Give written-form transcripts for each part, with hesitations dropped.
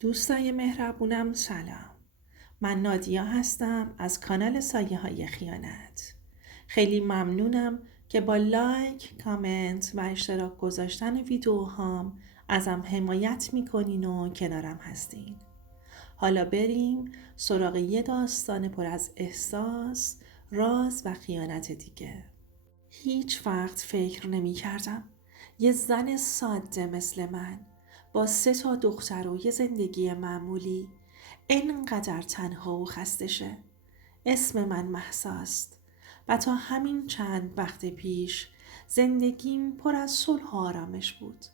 دوستای مهربونم سلام. من نادیا هستم از کانال سایه های خیانت. خیلی ممنونم که با لایک، کامنت و اشتراک گذاشتن ویدیوهام ازم حمایت میکنین و کنارم هستین. حالا بریم سراغ یه داستان پر از احساس، راز و خیانت دیگه. هیچ وقت فکر نمی کردم یه زن ساده مثل من با 3 دختر و یه زندگی معمولی اینقدر تنها و خسته شه. اسم من مهساست و تا همین چند وقت پیش زندگیم پر از صلح و آرامش بود.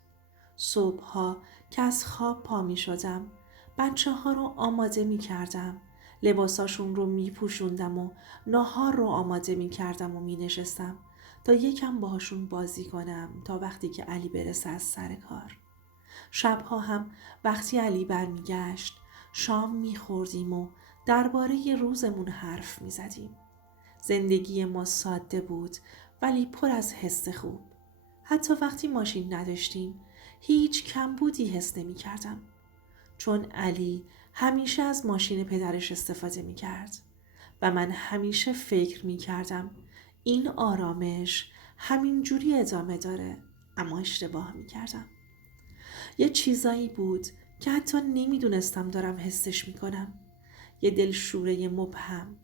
صبحها که از خواب پا می شدم، بچه ها رو آماده می کردم، لباساشون رو می پوشوندم و ناهار رو آماده می کردم و می نشستم تا یکم باهاشون بازی کنم تا وقتی که علی برسه از سر کار. شبها هم وقتی علی برمیگشت شام می خوردیم و درباره روزمون حرف می زدیم. زندگی ما ساده بود ولی پر از حس خوب. حتی وقتی ماشین نداشتیم هیچ کمبودی حس نمی کردم. چون علی همیشه از ماشین پدرش استفاده می کرد و من همیشه فکر می کردم این آرامش همین جوری ادامه داره، اما اشتباه می کردم. یه چیزایی بود که حتی نمیدونستم دارم حسش می کنم. یه دلشوره مبهم،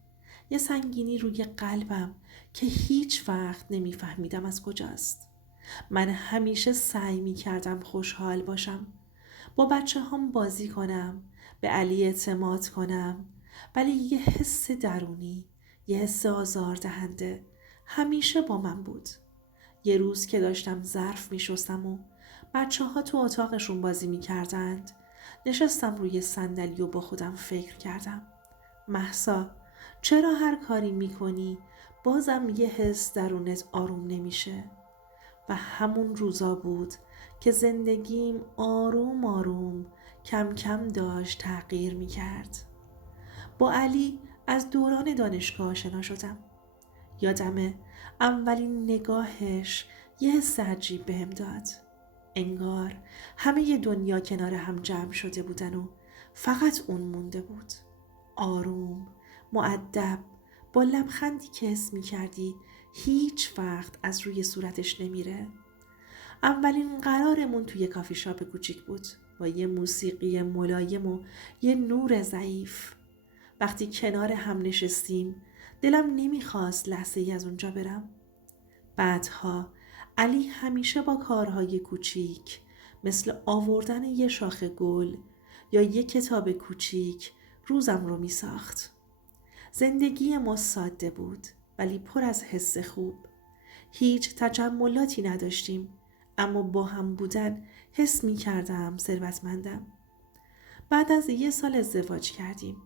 یه سنگینی روی قلبم که هیچ وقت نمیفهمیدم از کجاست. من همیشه سعی می کردم خوشحال باشم، با بچه هم بازی کنم، به علی اعتماد کنم، ولی یه حس درونی، یه حس آزاردهنده همیشه با من بود. یه روز که داشتم ظرف می شستم و بچه ها تو اتاقشون بازی می کردند، نشستم روی صندلی و با خودم فکر کردم. مهسا، چرا هر کاری می کنی بازم یه حس درونت آروم نمیشه؟ و همون روزا بود که زندگیم آروم آروم کم کم داشت تغییر می کرد. با علی از دوران دانشگاه آشنا شدم. یادمه اولین نگاهش یه حس عجیب بهم داد. انگار همه دنیا کنار هم جمع شده بودن و فقط اون مونده بود. آروم، مؤدب، با لبخندی که حس می کردی هیچ وقت از روی صورتش نمیره. اولین قرارمون توی کافی شاپ کوچیک بود با یه موسیقی ملایم و یه نور ضعیف. وقتی کنار هم نشستیم دلم نمیخواست لحظه ای از اونجا برم. بعدها علی همیشه با کارهای کوچیک مثل آوردن یه شاخه گل یا یه کتاب کوچیک روزم رو می ساخت. زندگی ما ساده بود ولی پر از حس خوب. هیچ تجملاتی نداشتیم، اما با هم بودن حس می کردم ثروتمندم. بعد از 1 سال ازدواج کردیم.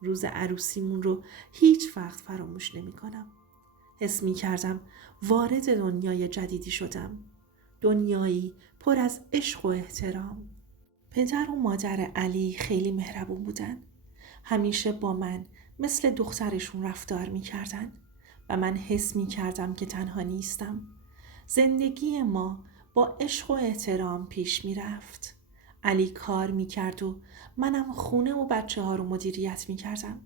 روز عروسیمون رو هیچ وقت فراموش نمی کنم. حس می کردم وارد دنیای جدیدی شدم. دنیایی پر از عشق و احترام. پدر و مادر علی خیلی مهربون بودن. همیشه با من مثل دخترشون رفتار می کردن و من حس می کردم که تنها نیستم. زندگی ما با عشق و احترام پیش می رفت. علی کار می کرد و منم خونه و بچه ها رو مدیریت می کردم.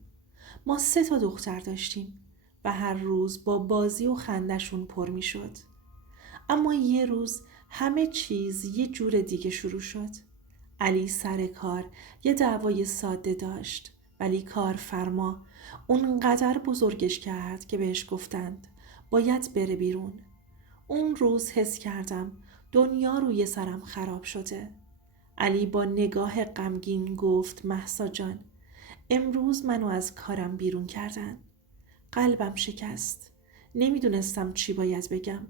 ما 3 دختر داشتیم و هر روز با بازی و خندشون پر می شد. اما یه روز همه چیز یه جور دیگه شروع شد. علی سر کار یه دعوای ساده داشت ولی کارفرما اونقدر بزرگش کرد که بهش گفتند باید بره بیرون. اون روز حس کردم دنیا روی سرم خراب شده. علی با نگاه غمگین گفت مهسا جان، امروز منو از کارم بیرون کردن. قلبم شکست. نمیدونستم چی باید بگم.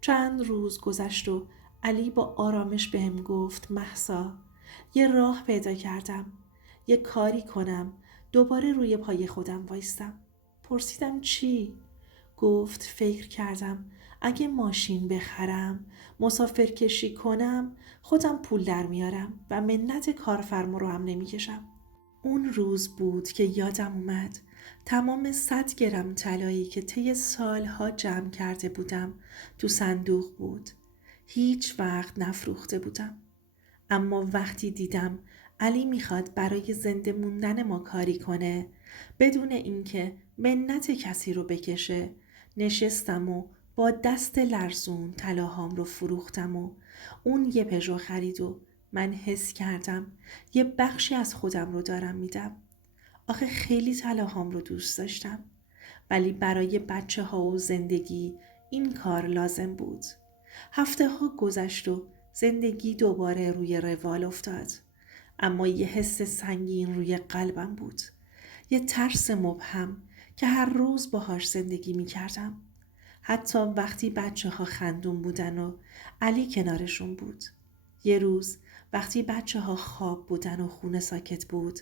چند روز گذشت و علی با آرامش بهم گفت مهسا، یه راه پیدا کردم. یه کاری کنم دوباره روی پای خودم وایستم. پرسیدم چی؟ گفت فکر کردم اگه ماشین بخرم، مسافر کشی کنم، خودم پول در میارم و منت کارفرما رو هم نمیکشم. اون روز بود که یادم اومد تمام 100 گرم طلایی که طی سالها جمع کرده بودم تو صندوق بود. هیچ وقت نفروخته بودم. اما وقتی دیدم علی میخواد برای زنده موندن ما کاری کنه بدون اینکه منت کسی رو بکشه. نشستم و با دست لرزون طلاهام رو فروختم و اون یه پژو خرید و من حس کردم یه بخشی از خودم رو دارم میدم. آخه خیلی طلاهام رو دوست داشتم، ولی برای بچه ها و زندگی این کار لازم بود. هفته ها گذشت و زندگی دوباره روی روال افتاد. اما یه حس سنگین روی قلبم بود. یه ترس مبهم که هر روز باهاش زندگی می کردم. حتی وقتی بچه ها خندون بودن و علی کنارشون بود. یه روز وقتی بچه ها خواب بودن و خونه ساکت بود،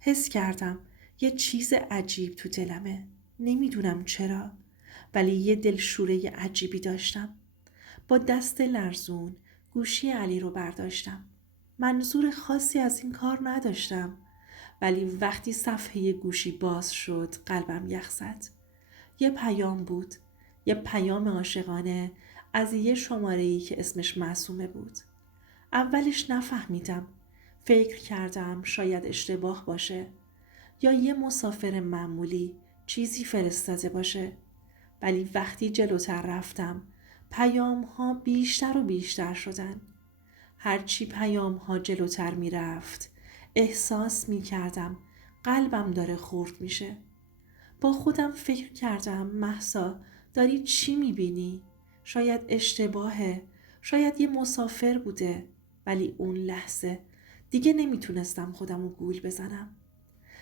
حس کردم یه چیز عجیب تو دلمه. نمیدونم چرا، ولی یه دلشوره عجیبی داشتم. با دست لرزون گوشی علی رو برداشتم. منظور خاصی از این کار نداشتم، ولی وقتی صفحه گوشی باز شد قلبم یخ زد. یه پیام بود، یه پیام عاشقانه از یه شماره‌ای که اسمش معصومه بود. اولش نفهمیدم، فکر کردم شاید اشتباه باشه یا یه مسافر معمولی چیزی فرستاده باشه. ولی وقتی جلوتر رفتم پیام ها بیشتر و بیشتر شدن. هرچی پیام ها جلوتر می رفت احساس می کردم قلبم داره خورد میشه. با خودم فکر کردم مهسا داری چی می بینی؟ شاید اشتباهه، شاید یه مسافر بوده. ولی اون لحظه دیگه نمیتونستم خودم رو گول بزنم.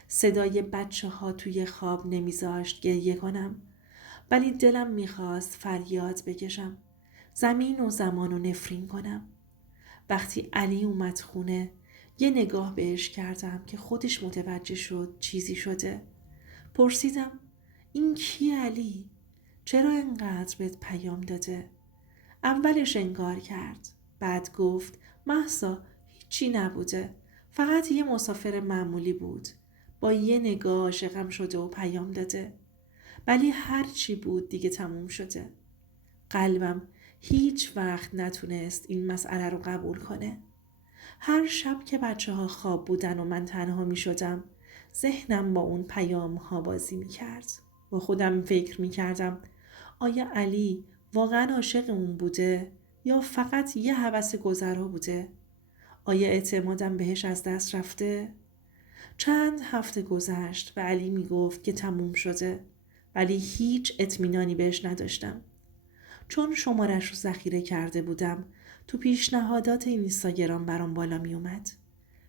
صدای بچه ها توی خواب نمیذاشت گریه کنم، ولی دلم میخواست فریاد بکشم، زمین و زمان رو نفرین کنم. وقتی علی اومد خونه یه نگاه بهش کردم که خودش متوجه شد چیزی شده. پرسیدم این کی علی؟ چرا انقدر بهت پیام داده؟ اولش انکار کرد، بعد گفت مهسا هیچی نبوده، فقط یه مسافر معمولی بود، با یه نگاه عاشقم شده و پیام داده. ولی هر چی بود دیگه تموم شده. قلبم هیچ وقت نتونست این مسئله رو قبول کنه. هر شب که بچه ها خواب بودن و من تنها می شدم ذهنم با اون پیام ها بازی می کرد. با خودم فکر می کردم آیا علی واقعا عاشق اون بوده یا فقط یه هوس گذرا بوده؟ آیا اعتمادم بهش از دست رفته؟ چند هفته گذشت و علی می گفت که تموم شده، ولی هیچ اطمینانی بهش نداشتم. چون شمارش رو ذخیره کرده بودم تو پیشنهادات اینستاگرام برام بالا می اومد.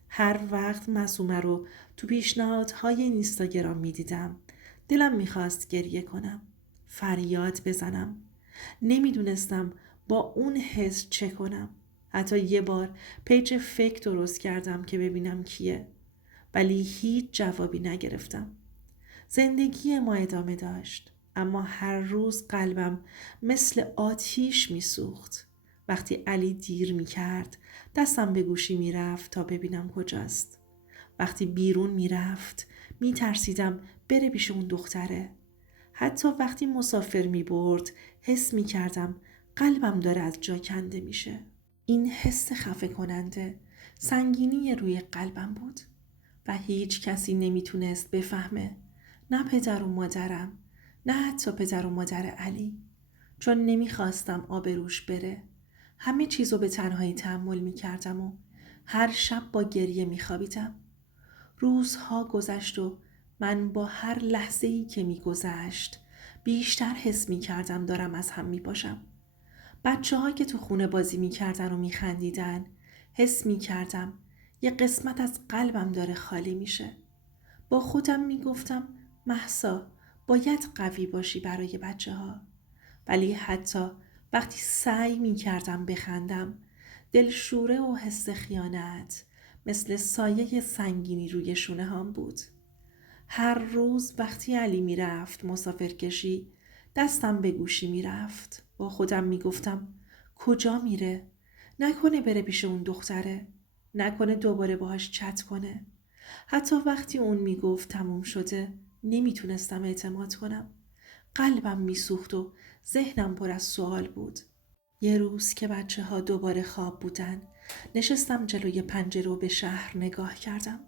هر وقت معصومه رو تو پیشنهادهای اینستاگرام می دیدم دلم می خواست گریه کنم، فریاد بزنم. نمیدونستم با اون حس چه کنم. حتی یه بار پیج فیک درست کردم که ببینم کیه، ولی هیچ جوابی نگرفتم. زندگی ما ادامه داشت، اما هر روز قلبم مثل آتیش میسوخت. وقتی علی دیر میکرد دستم به گوشی میرفت تا ببینم کجاست. وقتی بیرون میرفت میترسیدم بره پیش اون دختره. حتی وقتی مسافر میبرد حس میکردم قلبم داره از جا کنده میشه. این حس خفه کننده سنگینی روی قلبم بود و هیچ کسی نمیتونست بفهمه، نه پدر و مادرم، نه حتی پدر و مادر علی. چون نمیخواستم آبروش بره همه چیزو به تنهایی تحمل میکردم و هر شب با گریه میخوابیدم. روزها گذشت و من با هر لحظه‌ای که میگذشت بیشتر حس میکردم دارم از هم میپاشم. بچه‌ها که تو خونه بازی میکردن و میخندیدن حس میکردم یه قسمت از قلبم داره خالی میشه. با خودم میگفتم مهسا باید قوی باشی برای بچه‌ها. ولی حتی وقتی سعی میکردم بخندم دلشوره و حس خیانت مثل سایه سنگینی روی شونه هم بود. هر روز وقتی علی میرفت مسافر کشی دستم به گوشی میرفت. با خودم میگفتم کجا میره؟ نکنه بره پیش اون دختره؟ نکنه دوباره باهاش چت کنه؟ حتی وقتی اون میگفت تموم شده نمیتونستم اعتماد کنم. قلبم میسوخت و ذهنم پر از سوال بود. یه روز که بچه ها دوباره خواب بودن نشستم جلوی پنجره و به شهر نگاه کردم.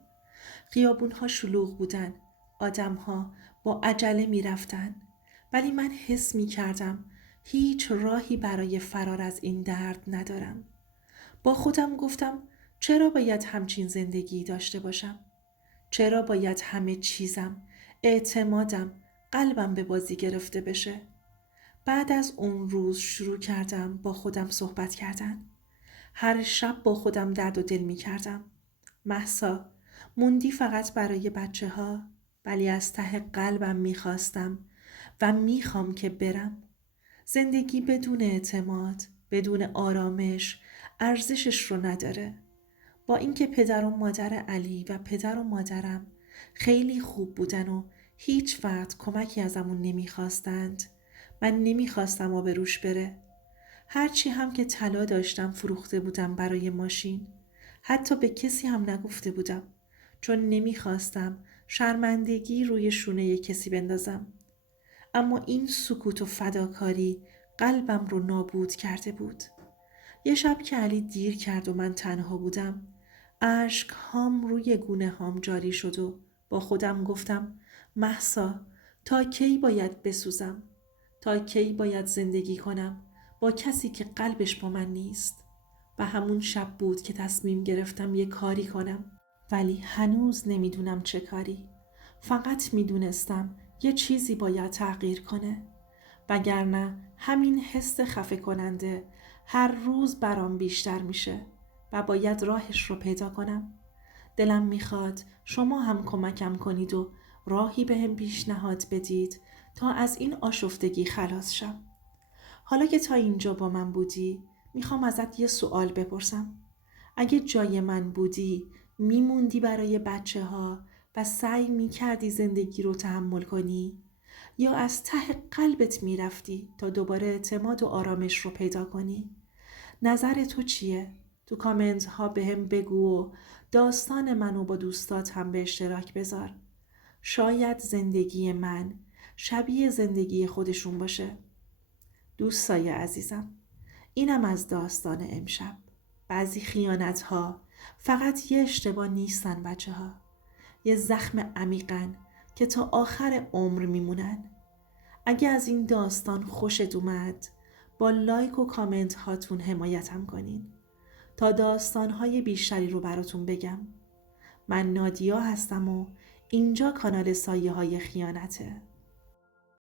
خیابونها شلوغ بودن. آدمها با عجله می رفتن. ولی من حس می کردم هیچ راهی برای فرار از این درد ندارم. با خودم گفتم چرا باید همچین زندگی داشته باشم؟ چرا باید همه چیزم، اعتمادم، قلبم به بازی گرفته بشه؟ بعد از اون روز شروع کردم با خودم صحبت کردن. هر شب با خودم درد و دل می کردم. مهسا، موندی فقط برای بچه ها، ولی از ته قلبم می خواستم و می خوام که برم. زندگی بدون اعتماد، بدون آرامش، ارزشش رو نداره. با اینکه پدر و مادر علی و پدر و مادرم خیلی خوب بودن و هیچ وقت کمکی ازمون نمیخواستند، من نمیخواستم آب روش بره. هرچی هم که طلا داشتم فروخته بودم برای ماشین. حتی به کسی هم نگفته بودم، چون نمیخواستم شرمندگی روی شونه کسی بندازم. اما این سکوت و فداکاری قلبم رو نابود کرده بود. یه شب که علی دیر کرد و من تنها بودم، اشک هام روی گونه هام جاری شد و با خودم گفتم مهسا، تا کی باید بسوزم؟ تا کی باید زندگی کنم با کسی که قلبش با من نیست؟ و همون شب بود که تصمیم گرفتم یه کاری کنم، ولی هنوز نمیدونم چه کاری. فقط میدونستم یه چیزی باید تغییر کنه، وگرنه همین حس خفه کننده هر روز برام بیشتر میشه و باید راهش رو پیدا کنم. دلم میخواد شما هم کمکم کنید و راهی بهم پیشنهاد بدید تا از این آشفتگی خلاص شم. حالا که تا اینجا با من بودی، میخوام ازت یه سوال بپرسم. اگه جای من بودی، میموندی برای بچه ها و سعی میکردی زندگی رو تحمل کنی؟ یا از ته قلبت میرفتی تا دوباره اعتماد و آرامش رو پیدا کنی؟ نظر تو چیه؟ تو کامنت ها به هم بگو و داستان منو با دوستات هم به اشتراک بذار. شاید زندگی من شبیه زندگی خودشون باشه. دوستای عزیزم، اینم از داستان امشب. بعضی خیانت ها فقط یه اشتباه نیستن بچه ها. یه زخم عمیقن که تا آخر عمر میمونن. اگه از این داستان خوشت اومد، با لایک و کامنت هاتون حمایتم کنین تا داستانهای بیشتری رو براتون بگم. من نادیا هستم و اینجا کانال سایه های خیانته.